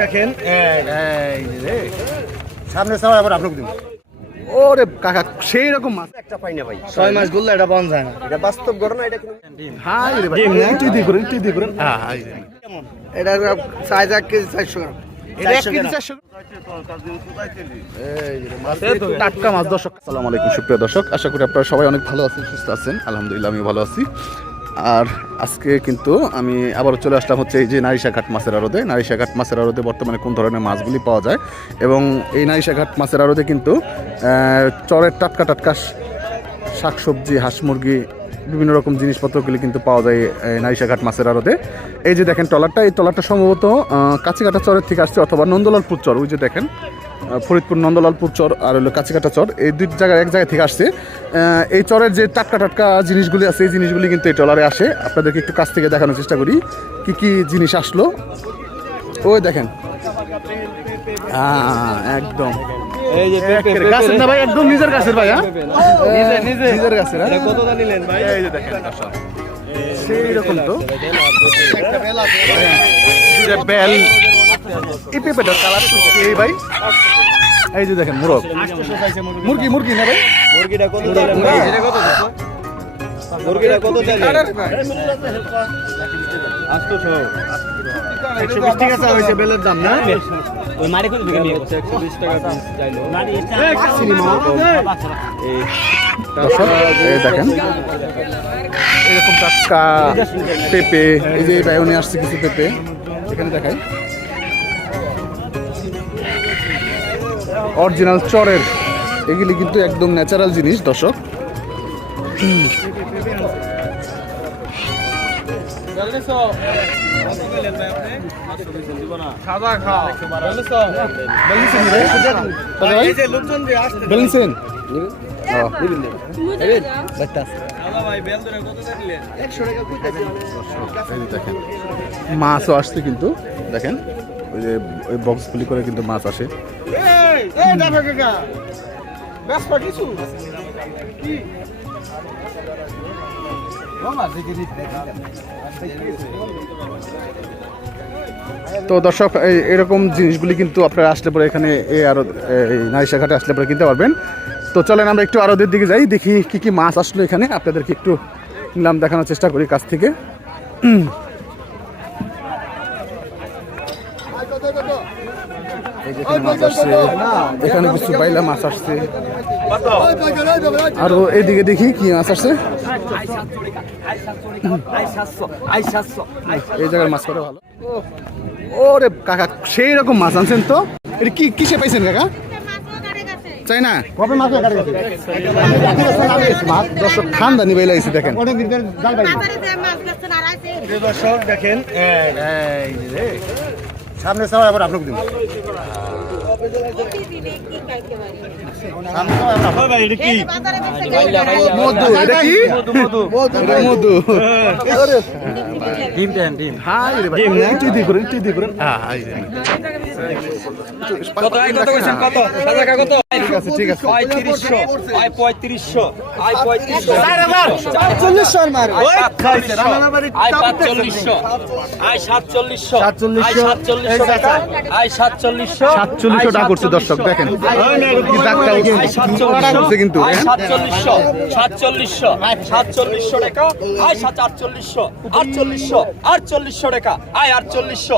দেখেন। সামনে সবাই আবার আপনাকে দিব। ওরে কাকা সেই রকম মাছ। একটা পাই না ভাই। ছয় মাস গুললে এটা বন্ধ যায় না। এটা বাস্তব ঘটনা এটা কিন্তু হাই রে ভাই। তুই দিয়ে করেন তুই দিয়ে করেন। হ্যাঁ হাই এটা সাইজ এক কেজি চারশো গ্রাম। এটা এক কেজি চারশো টাটকা মাছ দর্শক। আসসালামু আলাইকুম সুপ্রিয় দর্শক। আশা করি আপনারা সবাই অনেক ভালো আছেন সুস্থ আছেন। আলহামদুলিল্লাহ আমি ভালো আছি। আর আজকে কিন্তু আমি আবারও চলে আসলাম হচ্ছে এই যে নারিশাঘাট মাছের আড়তে। নারিশাঘাট মাছের আড়তে বর্তমানে কোন ধরনের মাছগুলি পাওয়া যায়? এবং এই নারিশাঘাট মাছের আড়তে কিন্তু চরের টাটকা টাটকা শাকসবজি, হাঁস মুরগি, বিভিন্ন রকম জিনিসপত্রগুলি কিন্তু পাওয়া যায় এই নারিশাঘাট মাছের আড়তে। এই যে দেখেন ট্রলারটা এই ট্রলারটা সম্ভবত কাছিকাটা চরের থেকে আসছে অথবা নন্দলালপুর চর, ওই যে দেখেন। ফরিদপুর নন্দলালপুর চর আর হলো কাছিকাটা চর। এই দুই জায়গায় এক জায়গা থেকে আসছে। এই চরের যে টাটকা টাটকা জিনিসগুলি আছে এই জিনিসগুলি কিন্তু এই ট্রলারে আসে। আপনাদেরকে একটু কাছ থেকে দেখানোর চেষ্টা করি কি কি জিনিস আসলো। ওই দেখেন। একদম। ভাই একদম নিজের গাছের ভাই হ্যাঁ? নিজের গাছের হ্যাঁ? সেই রকম তো। বেল এই পেঁপেটার কালার এই ভাই? এই যে দেখেন মুরগ। মুরগি মুরগি না ভাই? মুরগিটা কত মুরগিটা কত চাইলেন আষ্ট ছ একশো বিশ টাকা চা হয়েছে বেলের দাম না? ওই মারি কোন দিকে নিয়ে একশো বিশ টাকা পিস চাইলো। এই দর্শক এই দেখেন। এরকম টাটকা পেঁপে এই যে ভাই উনি আসছে কিছু পেঁপে। এখানে দেখাই। অরিজিনাল চরের। এগুলি কিন্তু একদম ন্যাচারাল জিনিস দর্শক। মাছও আসছে কিন্তু দেখেন। ওই যে ওই বক্সগুলি করে কিন্তু মাছ আসে। তো দর্শক এরকম জিনিসগুলি কিন্তু আপনারা আসলে পরে এখানে এই আরও, এই নারিশাঘাটে আসলে পরে কিনতে পারবেন। তো চলেন আমরা একটু আরদের দিকে যাই, দেখি কি কি মাছ আসলো এখানে। আপনাদেরকে একটু নিলাম দেখানোর চেষ্টা করি কাছ থেকে এই যে এখানে মাছ আসছে। এখানে কিছু বাইলা মাছ আসছে। আরও এদিকে দেখি কি মাছ আসছে। এই জায়গার মাছ করে ভালো। ওরে কাকা সেই রকম মাছ আনছেন তো? এটা কি কিসে পাইছেন কাকা? চাই না কবে মাছ কাটে মাছ দর্শক দেখেন দর্শক দেখেন সামনে সবাই আবার আপনাকে দিব। ডিম ডিম। হাই রে ভাই। তুই দি করেন তুই দি করেন। হাই রে। কত? আই কত কইছেন কত? কা কত? ঠিক আছে ঠিক মার। সাতচল্লিশশো। আই সাতচল্লিশশো। টাকা। আই সাতচল্লিশশো। সাতচল্লিশশো টাকা করছে দর্শক দেখেন। কি দাগটা উঠছে আই টাকা করছে কিন্তু আই হ্যাঁ? টাকা। আই সাত আটচল্লিশশো। আটচল্লিশশো। আটচল্লিশশো টাকা। আই আটচল্লিশশো।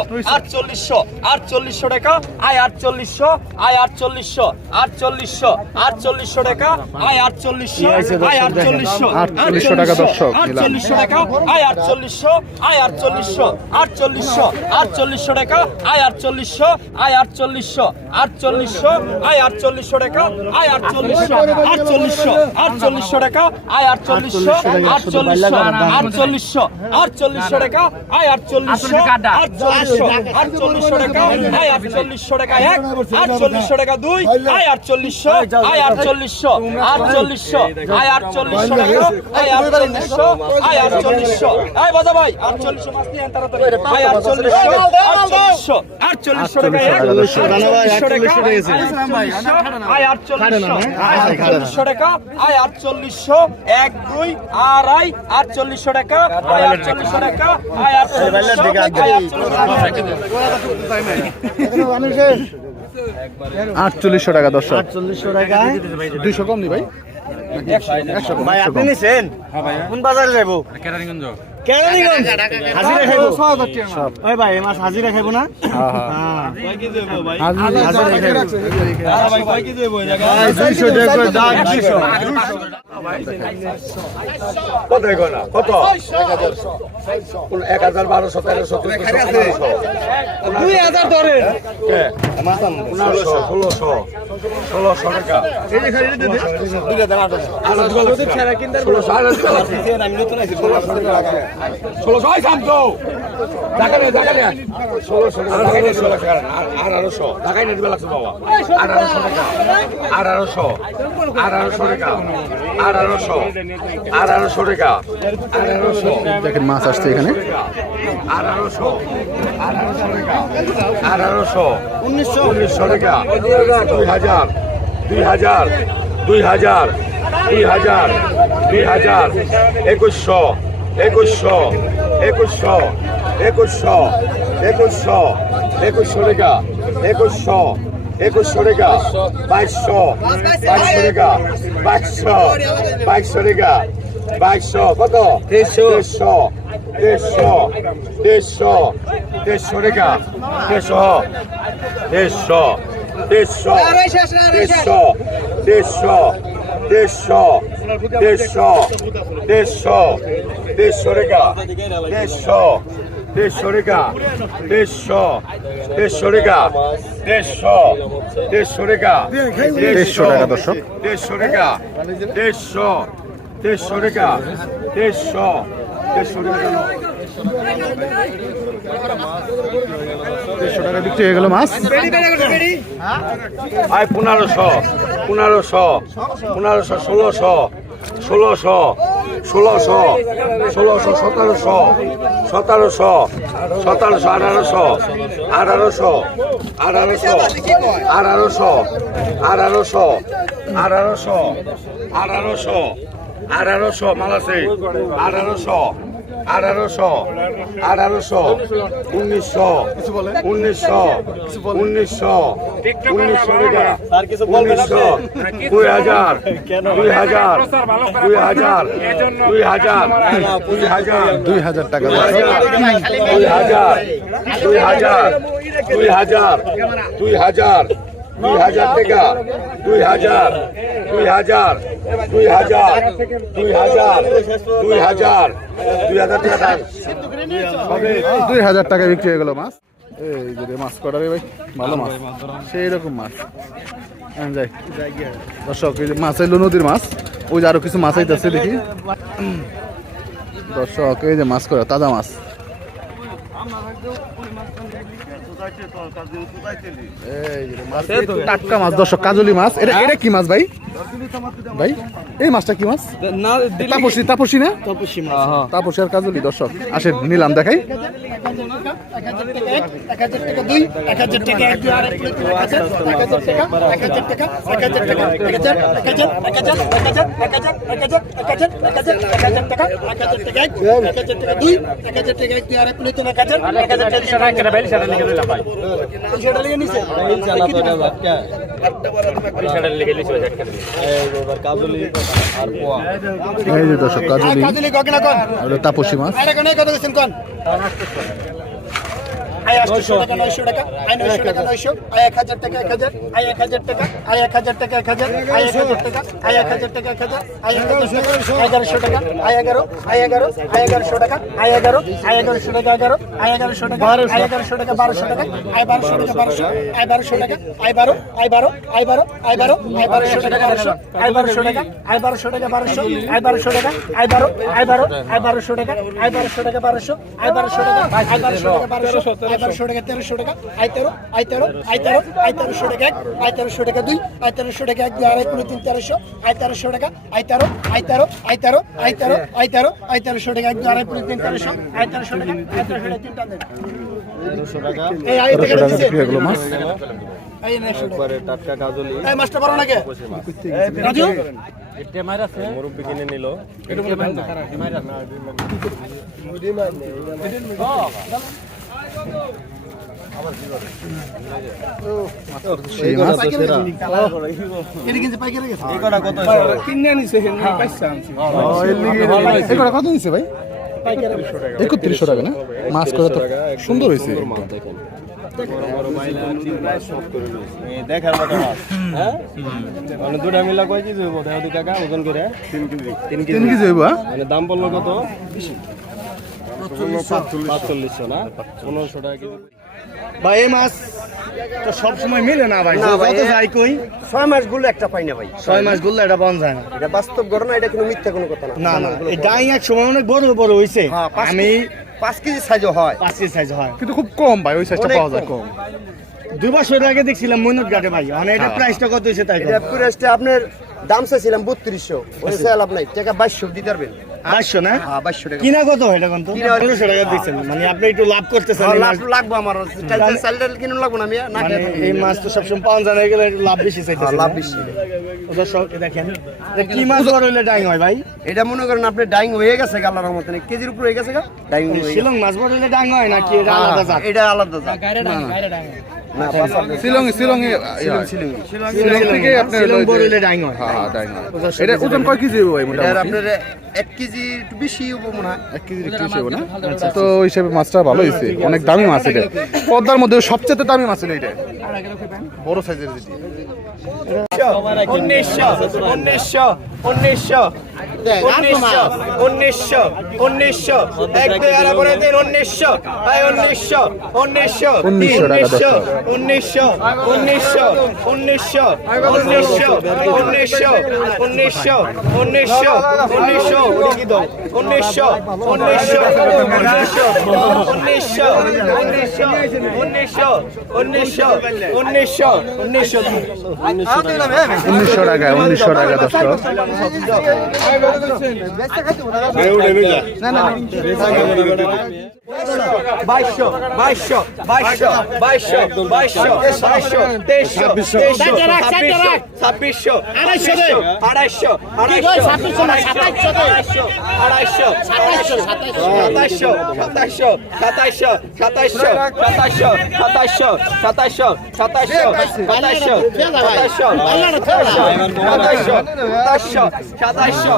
আটচল্লিশশো আটচল্লিশশো টাকা আই আটচল্লিশশো আই আটচল্লিশশো আটচল্লিশশো আটচল্লিশশো টাকা আই আটচল্লিশশো আই আটচল্লিশশো আটচল্লিশশো টাকা দর্শক। আটচল্লিশশো টাকা আই আটচল্লিশশো আই আটচল্লিশশো আটচল্লিশশো আটচল্লিশশো টাকা আই আটচল্লিশশো আই আটচল্লিশশো আটচল্লিশশো আই আটচল্লিশশো টাকা আই আটচল্লিশশো আটচল্লিশশো আটচল্লিশশো টাকা আই আটচল্লিশশো আটচল্লিশশো আটচল্লিশশো আটচল্লিশশো টাকা আই আটচল্লিশশো আটচল্লিশশো আটচল্লিশশো টাকা আই আটচল্লিশশো টাকা এক আটচল্লিশশো টাকা দুই আয় আটচল্লিশশো আয় আটচল্লিশশো আটচল্লিশশো আয় আটচল্লিশশো টাকা আয় আটচল্লিশশো আয় আটচল্লিশশো আয় বাজা ভাই আটচল্লিশশো মাস নিয়ে তাড়াতাড়ি আয় আটচল্লিশশো আটচল্লিশশো আটচল্লিশশো টাকা আটচল্লিশশো টাকা। আয় আটচল্লিশশো টাকা আয় আটচল্লিশশো এক দুই আটচল্লিশশো টাকা আয় আটচল্লিশশো টাকা আয় আটচল্লিশশো টাকা। দর্শক। আটচল্লিশশো টাকা। দুইশো কম নি ভাই? একশো। ভাই আপনি নিছেন? কোন বাজারে যাইবো? কেরানীগঞ্জ। কেরানীগঞ্জ? হাজিরা খাইব? ওই ভাই এই মাছ হাজিরা খাইব না? হ্যাঁ। এক হাজার বারোশো তেরোশো দুই হাজার ধরে হ্যাঁ? ষোলোশো ষোলোশো ষোলোশো টাকা। ষোলোশো টাকা। ষোলোশো আই শান্ত। টাকা নেই টাকা নেই ষোলোশো টাকা। আঠারোশো টাকাই নেই বেলা বাবা। আঠারোশো টাকা আঠারোশো আঠারোশো টাকা আঠারোশো আঠারোশো টাকা আঠারোশো দেখেন মাছ আসছে এখানে। আঠারোশো আঠারোশো টাকা আঠারোশো উনিশশো উনিশশো টাকা দুই হাজার দুই হাজার দুই হাজার দুই হাজার দুই হাজার একুশশো। একুশশো একুশশো একুশশো একুশশো একুশশো টাকা একুশশো একুশশো টাকা বাইশশো বাইশশো টাকা বাইশশো বাইশশো টাকা বাইশশো কত? দেড়শো। দেড়শো দেড়শো দেড়শো টাকা দেড়শো দেড়শো দেড়শো দেড়শো দেড়শো দেড়শো দেড়শো দেড়শো দেড়শো টাকা দেড়শো দেড়শো টাকা দেড়শো দেড়শো টাকা দেড়শো দেড়শো টাকা দেড়শো টাকা দর্শক। দেড়শো টাকা দেড়শো দেড়শো টাকা দেড়শো দেড়শো টাকা দেড়শো টাকা। বিক্রি হয়ে গেল মাছ। আয় পনেরোশো। পনেরোশো পনেরোশো, ষোলোশো ষোলোশো ষোলোশো ষোলোশো, সতেরোশো সতেরোশো সতেরোশো, আঠারোশো আঠারোশো আঠারোশো আঠারোশো আঠারোশো আঠারোশো আঠারোশো আঠারোশো মালাসে আঠারোশো আঠারোশো আঠারোশো উনিশশো উনিশশো উনিশশো উনিশশো উনিশশো দুই হাজার দুই হাজার দুই হাজার দুই হাজার দুই হাজার দুই হাজার টাকা দুই হাজার দুই হাজার দুই হাজার দুই হাজার দুই হাজার টাকা, দুই হাজার দুই হাজার দুই হাজার দুই হাজার দুই হাজার দুই হাজার টাকা দুই হাজার টাকা বিক্রি হয়ে গেল মাছ। এই যে মাছ কটা রে ভাই? ভালো মাছ। সেই রকম মাছ। আমি যাই। দর্শক মাছ এলো নদীর মাছ। ওই যে আরও কিছু মাছ আইতেছে দেখি। দর্শক, এই যে মাছ করা তাজা মাছ। টাটকা মাছ দর্শক কাজলি মাছ এটা এটা কি মাছ ভাই ভাই এই মাছটা কি মাছ তাপসী তাপসী না তাপসী আর কাজলি দর্শক আসেন নিলাম দেখাই কাজলি আর পোয়া এই যে দর্শক কাজলি। তাপসী মাছ। আয় আটশো টাকা নয়শো টাকা আয় নয়শো টাকা নয়শো আয় এক হাজার টাকা এক হাজার আয় এক হাজার টাকা আয় এক হাজার টাকা এক হাজার আয় এক হাজার টাকা আয় এক হাজার টাকা এক হাজার আয় এগারোশো টাকা আয় এগারো আয় এগারো আয় এগারোশো টাকা আয় এগারো আয় এগারোশো টাকা এগারো আয় এগারোশো টাকা আয় এগারোশো টাকা বারোশো টাকা আয় বারোশো টাকা বারোশো আয় বারোশো টাকা আয় বারো আয় বারো আয় বারো আয় বারো আয় বারোশো টাকা বারোশো আয় বারোশো টাকা আয় বারোশো টাকা বারোশো আয় বারোশো টাকা আয় বারো আয় বারো আয় বারোশো টাকা আয় বারোশো টাকা বারোশো আয় বারোশো টাকা আয় বারোশো টাকা বারোশো আয় বারোশো টাকা তেরোশো টাকা আয় তেরো আয় তেরো আয় তেরো আয় তেরোশো টাকা এক আয় তেরোশো টাকা দুই আয় তেরোশো টাকা এক দুই আড়াই পুরো তিন তেরোশো আয় তেরোশো টাকা আয় তেরো আয় তেরো আয় তেরো আয় তেরো আয় তেরো আয় তেরোশো টাকা এক দুই আড়াই পুরো তিন তেরোশো আয় তেরোশো টাকা আয় তেরোশো টাকা তিনটা দেন এই আই তেরোশো টাকা। দিছে টাকা। টাটকা গাজলি। এই মাছটা বড় নাকি? রাজু? মুরব্বি কিনে নিল। এটা একত্রিশশো টাকা না মাছ করে তো সুন্দর হয়েছে দেখার মতো মাছ হ্যাঁ? মানে দুটা মিলা কয় কেজি হইব দেখো দি কাকা ওজন করে তিন কেজি। তিন তিন কেজি হইব দাম পড়ল কত পাঁচচল্লিশশো না পনেরোশো টাকা কেজি। ভাই এই মাছ তো সব সময় মিলে না ভাই? না ভাই, যাই কই। ছয় মাসগুলো একটা পাই না ভাই। ছয় মাসগুলো এটা বন্ধ যায় না। এটা বাস্তব ঘটনা এটা কোনো মিথ্যা কোনো কথা না। না না এই ডাইং এক সময় অনেক বড় বড় হইছে। হ্যাঁ, পাঁচ আমি পাঁচ কেজি সাইজও হয়। পাঁচ কেজি সাইজ হয়। কিন্তু খুব কম ভাই ওই সাইজটা পাওয়া যায় কম। কম। দুই বছর আগে দেখছিলাম মইনুট ঘাটে ভাই। মানে এটা প্রাইসটা কত হইছে তাই এটা পুরাসটা আপনার দাম চাইছিলাম বত্রিশশো। ওই চাল আপনার টাকা বাইশশো দিতে পারবেন। বাইশশো না? হ্যাঁ বাইশশো টাকা। কিনা কত হয় এটা কিন্তু? কিনা- পনেরোশো টাকা দিচ্ছেন। মানে আপনি একটু লাভ করতেছেন হ্যাঁ, লাভ লাগবো আমার। কিনে লাগবো না আমি না মানে এই মাছ তো সবসময় পাওয়া যায় না গেলে লাভ বেশি চাইতেছে হ্যাঁ, লাভ বেশি। দেখেন কি মাছ বড় হইলে ডাইং হয় ভাই? এটা মনে করেন আপনি ডাইং হয়ে গেছে গালার মতন কেজির উপর হয়ে গেছে গা ডাইং হয়ে শিলং মাছ বড় হইলে ডাইং হয় নাকি? এটা আলাদা জাত? এটা আলাদা জাত। আলাদা। শিলং শিলং শিলং, শিলং। থেকে আপনার ডাইং হয় হ্যাঁ হ্যাঁ, এটা ওজন কয় কেজি ভাই মোটামুটি? আপনার এক কেজি একটু বেশি হব মনে হয়। এক কেজির একটু বেশি না? তো ওই হিসেবে মাছটা ভালো হয়েছে। অনেক দামি মাছ এটা। পদ্মার মধ্যে সবচেয়ে দামি মাছ হলো এটা। বড় সাইজের যেটি। উনিশশো উনিশশো। উনিশশো উনিশশো উনিশশো উনিশশো এক দুই আর করে দিন উনিশশো ভাই উনিশশো উনিশশো উনিশশো উনিশশো উনিশশো উনিশশো উনিশশো উনিশশো উনিশশো উনিশশো উনিশশো উনিশশো উনিশশো উনিশশো উনিশশো উনিশশো টাকা উনিশশো টাকা দশ বাইশশো বাইশশো বাইশশো বাইশশো বাইশশো বাইশশো তেইশশো তেইশশো ছাব্বিশশো আড়াইশো আড়াইশো আড়াইশো আড়াইশো আড়াইশো সাতাইশো সাতাইশো সাতাইশো সাতাইশো সাতাইশো সাতাইশো সাতাইশো সাতাইশো সাতাইশো সাতাইশো সাতাইশো সাতাইশো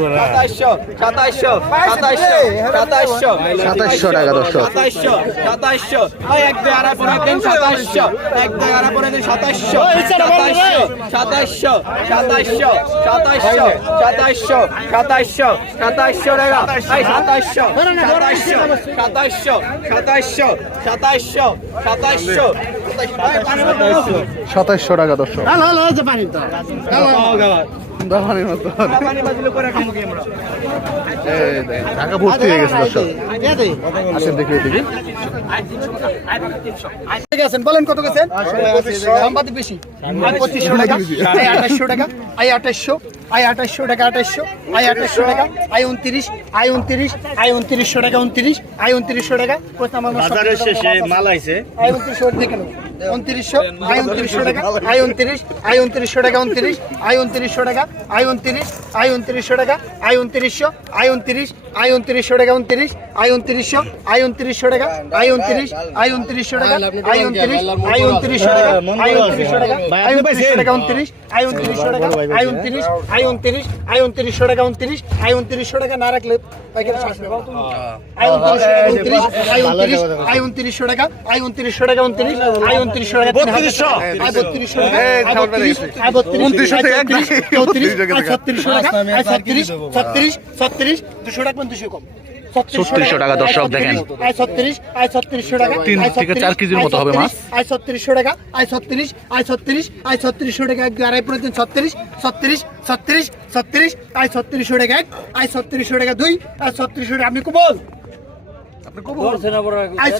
সাতাইশো সাতাইশো সাতাইশো সাতাইশো সাতাইশো সাতাইশো টাকা দর্শক এক দুই আড়াই দিন এক দুই আড়াই দিন সাতাইশশো টাকা দর্শক এই দেখেন, টাকা ভর্তি হয়ে গেছে দর্শক। আসেন দেখি এদিকে গেছেন বলেন কত গেছেন সাংবাদিক বেশি। পঁচিশশো টাকা। আই আঠাশশো টাকা আই আঠাশশো আই আঠাশশো টাকা আঠাশশো আই আঠাশশো টাকা আই উনত্রিশ আই উনত্রিশ আই উনত্রিশশো টাকা উনত্রিশ আই উনত্রিশশো টাকা। বাজারের শেষে মাল আইছে। আই উনত্রিশশো দেখে নেব উনত্রিশশো আই উনত্রিশশো টাকা আই উনত্রিশ আই উনত্রিশশো টাকা উনত্রিশ আই উনত্রিশশো টাকা আই উনত্রিশ আই উনত্রিশশো টাকা আই উনত্রিশশো আই উনত্রিশ আই উনত্রিশশো টাকা উনত্রিশ আই উনত্রিশশো আই উনত্রিশশো টাকা আই উনত্রিশ আই উনত্রিশশো টাকা আই উনত্রিশ আই উনত্রিশশো টাকা আই উনত্রিশশো টাকা আই উনত্রিশশো টাকা উনত্রিশ আই উনত্রিশশো টাকা আই উনত্রিশ আই উনত্রিশ আই উনত্রিশশো টাকা উনত্রিশ আই উনত্রিশশো টাকা না রাখলে পাইকারি শ্বাস নেবে। আই উনত্রিশ আই উনত্রিশ আই উনত্রিশশো টাকা আই উনত্রিশশো টাকা উনত্রিশ আই উনত্রিশশো বত্রিশশো? বত্রিশশো হ্যাঁ, হ্যাঁ, ছত্রিশ ছত্রিশ ছত্রিশ দুশো টাকা দুশো কম। ছত্রিশশো টাকা দর্শক দেখেন। আয় ছত্রিশ আয় ছত্রিশশো টাকা তিন থেকে চার কেজির মতো হবে মাছ। আয় ছত্রিশশো টাকা আয় ছত্রিশ আয় ছত্রিশ আয় ছত্রিশশো টাকা এক আড়াই পড়েছেন ছত্রিশ ছত্রিশ ছত্রিশ ছত্রিশ আয় ছত্রিশশো টাকা এক আয় ছত্রিশশো টাকা দুই আয় ছত্রিশশো টাকা। আপনি কবল? আয়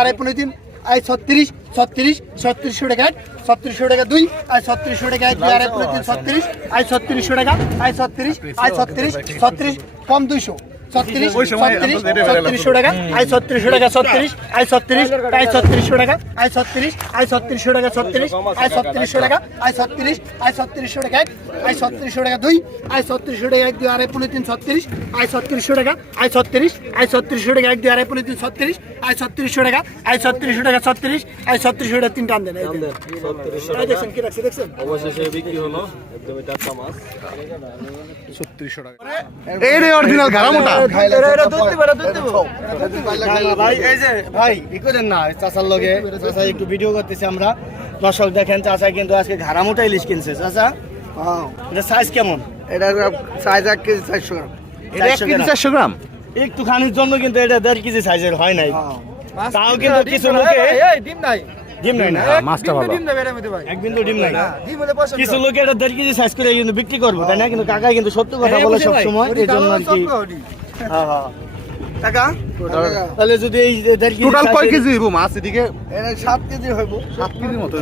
আড়াই পনেরো দিন আই ছত্রিশ ছত্রিশ ছত্রিশশো টাকা ছত্রিশশো টাকা দুই আই ছত্রিশশো টাকা দুই আড়াই পনেরো তিন ছত্রিশ আই ছত্রিশশো টাকা আই ছত্রিশ আই ছত্রিশ ছত্রিশ কম দুইশো। ছত্রিশ। ছত্রিশশো টাকা আই ছত্রিশশো টাকা ছত্রিশ আই ছত্রিশ আই ছত্রিশশো টাকা আই ছত্রিশ আই ছত্রিশশো টাকা ছত্রিশ আই ছত্রিশশো টাকা আই ছত্রিশ আই ছত্রিশশো টাকা এক আই ছত্রিশশো টাকা দুই আই ছত্রিশশো টাকা এক দুই আড়াই পনেরো তিন ছত্রিশ আই ছত্রিশশো টাকা আই ছত্রিশ আই ছত্রিশশো টাকা এক দুই আড়াই পনেরো তিন ছত্রিশ আই ছত্রিশশো টাকা আই ছত্রিশশো টাকা ছত্রিশ আই ছত্রিশশো টাকা তিনটা আন দেন এই দেখছেন কি রাখছি দেখছেন অবশেষে বিক্রি হলো একদমই টাটকা মাছ ছত্রিশশো টাকা এই অরিজিনাল ঘাড়া মোটা ভাই এই যে ভাই ই করেন না চাচার লগে। চাচা একটু ভিডিও করতেছি আমরা। দর্শক দেখেন চাচা কিন্তু আজকে ঘাড়া ইলিশ কিনছে। চাচা এটা সাইজ কেমন? এটা সাইজ এক কেজি চারশো গ্রাম। এক কেজি চারশো গ্রাম? একটু জন্য কিন্তু এটা দেড় কেজি সাইজের হয় নাই। তাও কিন্তু কিছু লোকে ডিম নাই। ডিম নাই না? মাছটা ভালো। একদিন তো ডিম নাই কিছু লোকে এটা দেড় কেজি সাইজ করে কিন্তু বিক্রি করব তাই না? কিন্তু কাকা কিন্তু সত্য কথা বলে সব সময় এই জন্য আর কি হ্যাঁ হ্যাঁ। তাহলে যদি এই টোটাল কয় কেজি হইব মাছ এদিকে? এটা সাত কেজি হইব। সাত কেজি মতো।